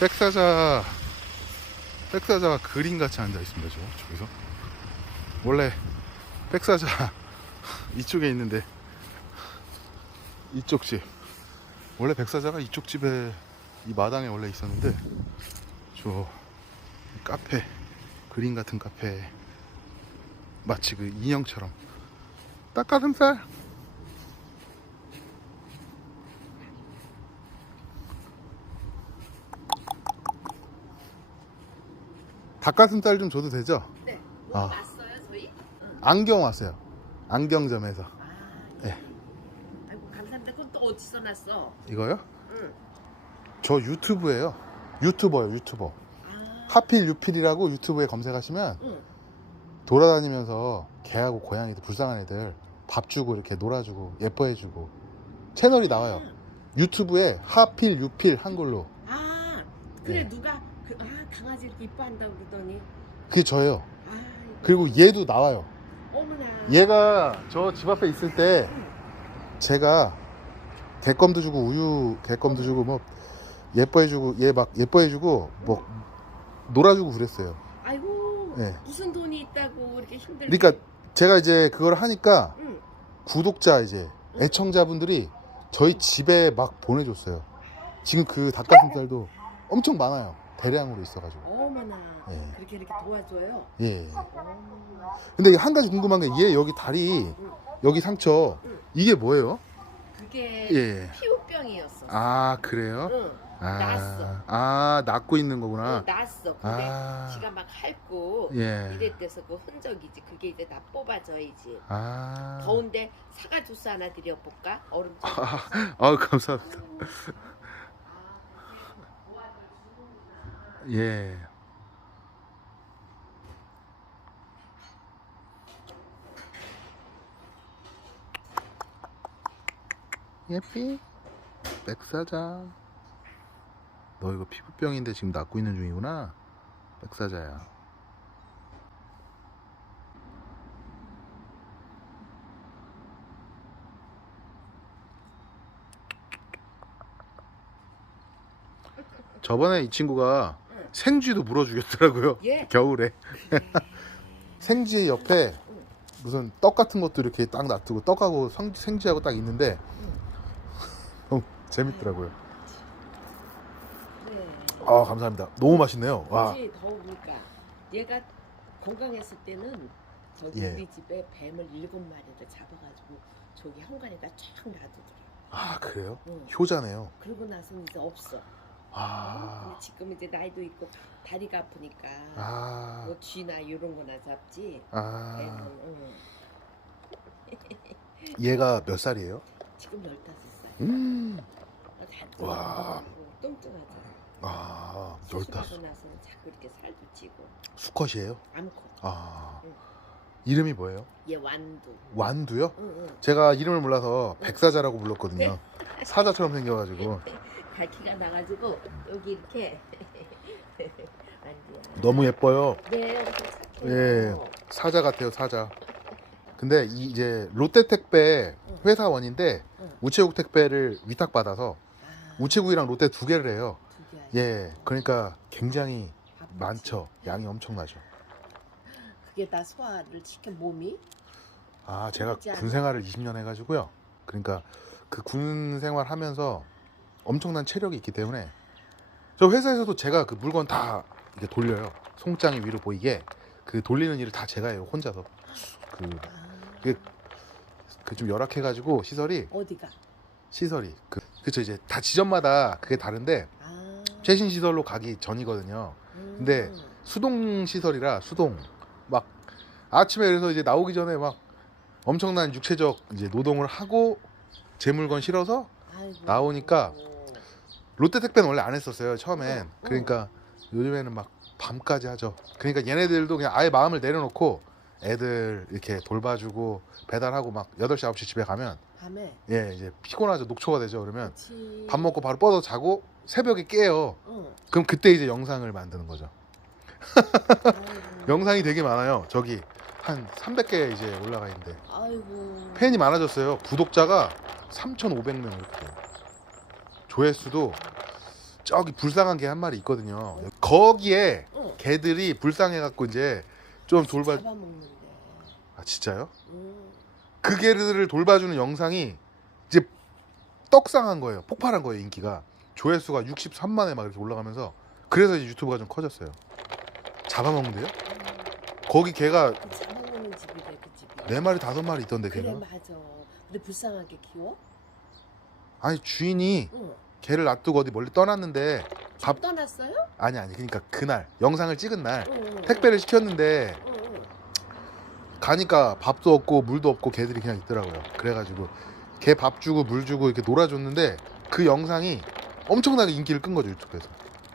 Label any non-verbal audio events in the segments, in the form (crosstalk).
백사자 백사자가 그림같이 앉아 있습니다. 저 저기서. 원래 백사자 (laughs) 이쪽에 있는데 이쪽 집. 원래 백사자가 이쪽 집에 이 마당에 원래 있었는데 저 카페 그림 같은 카페 마치 그 인형처럼. 닭가슴살 닭가슴살 좀 줘도 되죠? 네. 아. 뭐 났어요, 저희? 안경 왔어요. 안경점에서. 아. 네. 아이고 감사합니다. 그건 또 어디서 났어? 이거요? 응. 저 유튜브예요. 유튜버요, 유튜버. 아. 하필 유필이라고 유튜브에 검색하시면 응. 돌아다니면서 개하고 고양이들 불쌍한 애들 밥 주고 이렇게 놀아주고 예뻐해주고 채널이 나와요. 유튜브에 하필 유필 한글로 아. 그래 네. 누가 그, 아 강아지를 이뻐한다고 그러더니 그게 저예요. 아. 이거- 그리고 얘도 나와요. 어머나. 얘가 저 집 앞에 있을 때 제가 개껌도 주고 우유 개껌도 주고 뭐 예뻐해주고 얘 막 예뻐해주고 뭐 놀아주고 그랬어요. 아이고. 네. 무슨 돈이 있다고 이렇게 힘들게. 그러니까 제가 이제 그걸 하니까 응. 구독자 이제 애청자분들이 저희 집에 막 보내줬어요. 지금 그 닭가슴살도 엄청 많아요. 대량으로 있어가지고. 어머나. 네. 그렇게 이렇게 도와줘요. 예. 어. 근데 한 가지 궁금한 게 얘 여기 다리 여기 상처 이게 뭐예요? 그게 예. 피부병이었어. 아 그래요? 응. 났어. 아, 아 낳고 있는 거구나. 응, 났어. 근데 아. 지가 막 핥고 예. 이랬대서 그 흔적이지. 그게 이제 다 뽑아져야지. 아. 더운데 사과 주스 하나 드려볼까? 얼음 좀. (laughs) 아 감사합니다. 예. 예삐 백사자 너 이거 피부병인데 지금 낫고 있는 중이구나 백사자야 저번에 이 친구가 응. 생쥐도 물어주겠더라고요 예. (laughs) 겨울에 (laughs) 생쥐 옆에 무슨 떡 같은 것도 이렇게 딱 놔두고 떡하고 성- 생쥐하고 딱 있는데 (laughs) 너무 재밌더라고요 네. 아 감사합니다 너무 맛있네요 와 더우니까 얘가 건강했을 때는 저기 예. 우리 집에 뱀을 일곱 마리를 잡아가지고 저기 현관에다 쫙 놔두더라고. 아 그래요? 응. 효자네요 그러고 나서는 이제 없어. 아, 근데 지금 이제 나이도 있고 다리가 아프니까 아, 뭐 쥐나 이런 거나 잡지. 아 뱀은 응. 얘가 몇 살이에요? 지금 열다섯 살. 음, 다 와. 뚱뚱하잖아. 아 열다섯 나서는 자꾸 이렇게 살도 찌고 수컷이에요? 암컷. 아 응. 이름이 뭐예요? 얘 완두. 완두요? 응, 응. 제가 이름을 몰라서 백사자라고 불렀거든요 (laughs) 사자처럼 생겨가지고 (laughs) 갈퀴가 나가지고 여기 이렇게. (laughs) 너무 예뻐요 네, 착해요. 예. 사자 같아요 사자 근데 이 이제 롯데 택배 회사원인데 응. 우체국 택배를 위탁받아서 아, 우체국이랑 롯데 두 개를 해요 두 개. 예 그러니까 굉장히 바쁘지. 많죠 양이 엄청나죠 그게 다 소화를 시켜 몸이. 아 제가? 군 생활을 20년 해가지고요 그러니까 그 군 생활 하면서 엄청난 체력이 있기 때문에 저 회사에서도 제가 그 물건 다 이렇게 돌려요 송장이 위로 보이게 그 돌리는 일을 다 제가 해요 혼자서 그 아, 그그 좀 열악해가지고 시설이 어디가? 시설이 그 그쵸 이제 다 지점마다 그게 다른데 아. 최신 시설로 가기 전이거든요. 음. 근데 수동 시설이라 수동 막 아침에 그래서 이제 나오기 전에 막 엄청난 육체적 이제 노동을 하고 제 물건 실어서 아이고. 나오니까 롯데 택배는 원래 안 했었어요 처음엔 어, 어. 그러니까 요즘에는 막 밤까지 하죠 그러니까 얘네들도 그냥 아예 마음을 내려놓고 애들 이렇게 돌봐주고 배달하고 막 8시 9시 집에 가면 밤에. 예 이제 피곤하죠 녹초가 되죠 그러면 그치. 밥 먹고 바로 뻗어 자고 새벽에 깨요 응. 그럼 그때 이제 영상을 만드는 거죠. (laughs) 영상이 되게 많아요 저기 한 300개 이제 올라가 있는데 아이고. 팬이 많아졌어요 구독자가 3,500명 이렇게 조회수도 저기 불쌍한 개 한 마리 있거든요. 거기에 어. 개들이 불쌍해갖고 이제 좀 돌봐. 잡아먹는데. 아 진짜요? 음. 그 개들을 돌봐주는 영상이 이제 떡상한 거예요. 폭발한 거예요 인기가. 조회수가 63만에 막 이렇게 올라가면서 그래서 이제 유튜브가 좀 커졌어요. 잡아먹는데요? 거기 개가 그 잡아먹는 집이래 그 집이. 네 마리 다섯 마리 있던데 그래 개가. 맞아. 근데 불쌍하게 키워? 아니 주인이 응. 개를 놔두고 어디 멀리 떠났는데 밥밥 떠났어요? 아니 아니 그러니까 그날 영상을 찍은 날 응, 응, 택배를 시켰는데 응, 응. 가니까 밥도 없고 물도 없고 개들이 그냥 있더라고요. 그래가지고 개밥 주고 물 주고 이렇게 놀아줬는데 그 영상이 엄청나게 인기를 끈 거죠 유튜브에서.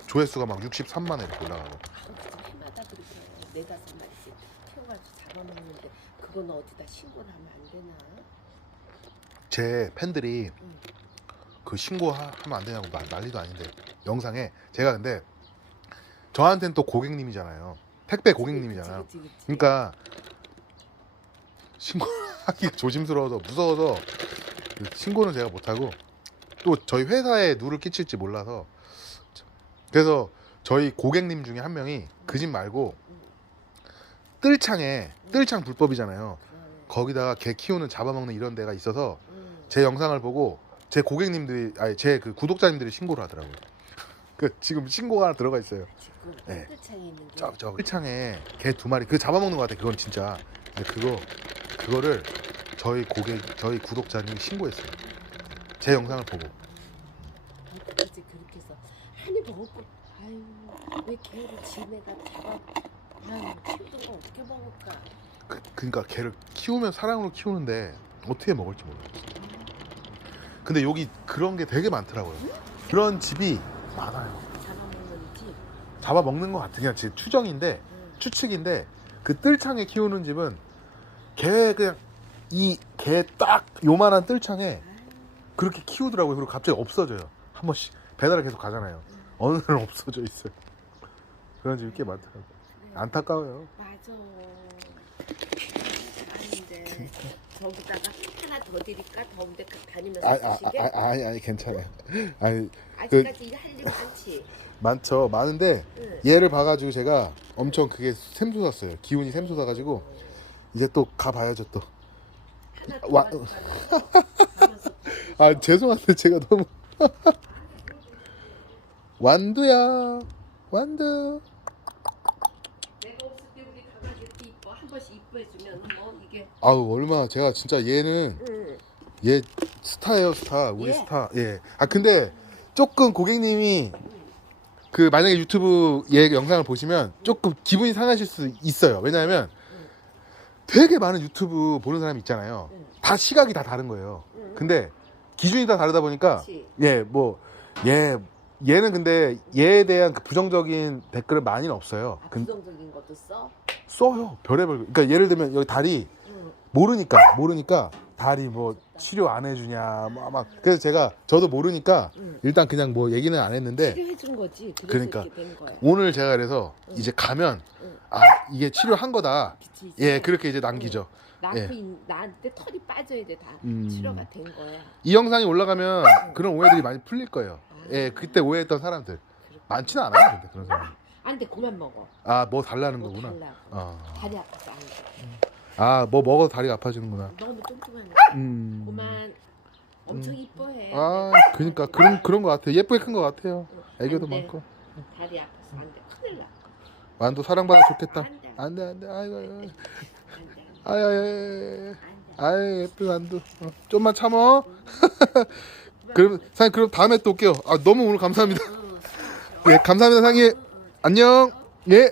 조회수가 막 63만에 이렇게 올라가고. 아우 그좀 해마다 그렇게 네 다섯 마리씩 키워가지고 잡아먹는데 그건 어디다 신고를 하면 안 되나? 제 팬들이 응. 그 신고하면 안 되냐고 말- 난리도 아닌데 영상에 제가 근데 저한테는 또 고객님이잖아요. 택배 고객님이잖아요. 그치, 그치, 그치. 그러니까 신고하기가 (laughs) 조심스러워서 무서워서 그 신고는 제가 못하고 또 저희 회사에 누를 끼칠지 몰라서 그래서 저희 고객님 중에 한 명이 그 집 말고 뜰창에 뜰창 불법이잖아요. 그러네. 거기다가 개 키우는 잡아먹는 이런 데가 있어서 응. 제 영상을 보고 제 고객님들이 아니 제 그 구독자님들이 신고를 하더라고요. (laughs) 그 지금 신고가 하나 들어가 있어요. 지금 네. 뜰창에 있는 게 저, 저 뜰창에 개 두 마리 그 잡아먹는 것 같아. 그건 진짜. 근데 그거 그거를 저희 고객 저희 구독자님이 신고했어요. 제 영상을 보고. 어떡하지 그렇게 해서 한이 먹고 아유 왜 개를 지네가 잡아 아유 키우던 거 어떻게 먹을까 그, 그러니까 개를 키우면 사랑으로 키우는데 어떻게 먹을지 모르겠어요. 근데 여기 그런 게 되게 많더라고요. 그런 집이 많아요. 잡아먹는 집 잡아먹는 것 같은 그냥 지금 추정인데 응. 추측인데 그 뜰창에 키우는 집은 개 그냥 이 개 딱 요만한 뜰창에 그렇게 키우더라고요. 그리고 갑자기 없어져요. 한 번씩 배달을 계속 가잖아요. 어느 날은 (laughs) 없어져 있어요. 그런 집이 꽤 많더라고요. 안타까워요. 맞아 아닌데 저기다가 하나 더 드릴까 더운데 가- 다니면서 아, 드시게 아니 아니 괜찮아요. 아니 아직까지 할일 많지 많죠. 많은데 응. 얘를 봐가지고 제가 엄청 그게 샘솟았어요. 기운이 샘솟아가지고 이제 또 가봐야죠 또. 하나 더 와- 가져가면서 (laughs) 아 죄송한데 제가 너무 (laughs) 완두야 완두. 내가 없을 때 우리 이렇게 이뻐 한 번씩 이뻐해주면 뭐 이게 아우 얼마나 제가 진짜 얘는 응. 얘 스타예요 스타 우리 예. 스타 예. 아 근데 조금 고객님이 그 만약에 유튜브 얘 영상을 보시면 조금 기분이 상하실 수 있어요. 왜냐하면 되게 많은 유튜브 보는 사람이 있잖아요. 응. 다 시각이 다 다른 거예요. 응. 근데 기준이 다 다르다 보니까 그치. 예뭐얘 얘는 근데 얘에 대한 그 부정적인 댓글은 많이는 없어요. 아, 근 부정적인 것도 써? 써요 별의별. 거. 그러니까 예를 들면 여기 다리 응. 모르니까 모르니까 다리 뭐 치료 안 해주냐 뭐 막 그래서 제가 저도 모르니까 응. 일단 그냥 뭐 얘기는 안 했는데 치료해 준 거지. 그래서 그러니까. 이렇게 된 거야. 오늘 제가 그래서 응. 이제 가면 응. 아 이게 치료한 거다 예 그렇게 이제 남기죠 예. 있- 나한테 털이 빠져야 돼 다. 음. 치료가 된 거야. 이 영상이 올라가면 그런 오해들이 많이 풀릴 거예요 예 그때 오해했던 사람들. 많지는 않아요 근데 그런 사람 안 돼, 그만 먹어. 아 뭐 달라는 뭐 거구나 달라고. 어. 다리 아파서 안 돼. 아 뭐 먹어도 다리가 아파지는구나 너무 뚱뚱하네. 음. 그만 엄청 이뻐해. 아 그러니까 그런 그런 거 같아요 예쁘게 큰 거 같아요 응. 애교도 돼. 많고 다리 아파서 안 돼. 큰일 나. 완도 사랑받아 좋겠다 안 돼. 안돼 안돼 아이고 아이고 안 돼. 안 돼. 아유 예쁜 완도 어, 좀만 참어 (laughs) 그럼 사장님 그럼 다음에 또 올게요 아 너무 오늘 감사합니다. 예 감사합니다 사장님. 안녕 예